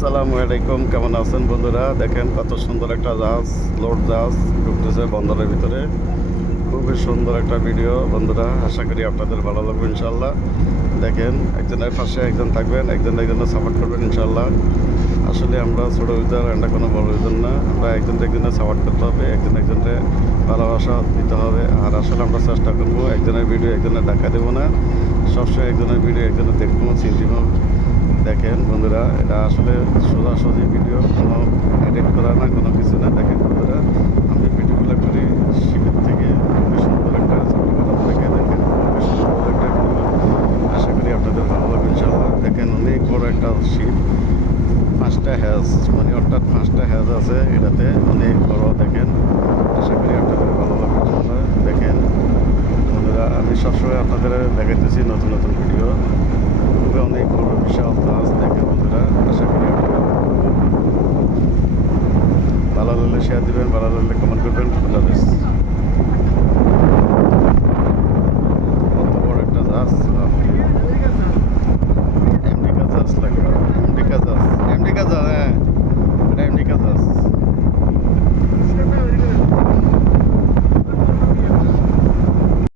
আসসালামু আলাইকুম, কেমন আছেন বন্ধুরা? দেখেন কত সুন্দর একটা জাহাজ, লোড জাহাজ ঢুকতেছে বন্দরের ভিতরে। খুবই সুন্দর একটা ভিডিও বন্ধুরা, আশা করি আপনাদের ভালো লাগবে ইনশাল্লাহ। দেখেন একজনের পাশে একজন থাকবেন, একজনের সাপোর্ট করবেন ইনশাল্লাহ। আসলে আমরা ছোটো ইউজার, আমরা কোনো বড় ইউজার না। আমরা একজনের সাপোর্ট করতে হবে, একজনের ভালোবাসা দিতে হবে। আর আসলে আমরা চেষ্টা করবো একজনের ভিডিও একজনের দেখা দেবো না, সবসময় একজনের ভিডিও একজনের দেখবো, চিন্তিব। দেখেন বন্ধুরা, এটা আসলে সোজাসুজি ভিডিও, কোনো এডিট করা না, কোনো কিছু না। দেখেন বন্ধুরা, আমি ভিডিওগুলো করি শিবের থেকে, খুবই সুন্দর একটা চট্টগ্রাম থেকে। দেখেন খুবই সুন্দর একটা ভিডিও, আশা করি আপনাদের ভালো লাগবে ইনশাআল্লাহ। দেখেন অনেক বড় একটা শিপ, 5টা হ্যাজ, মানে অর্থাৎ 5টা হ্যাজ আছে এটাতে, অনেক বড়। দেখেন আশা করি আপনাদের ভালো লাগবে ইনশাআল্লাহ। দেখেন বন্ধুরা, আমি সবসময় আপনাদের দেখাইতেছি নতুন নতুন ভিডিও। খুবই অনেক বড় বিশাল জাহাজ। দেখেন বন্ধুরা, আশা করি আপনারা ভালো লাগলে শেয়ার দিবেন, ভালো লাগলে কমেন্ট করবেন। খুদা হাফেজ।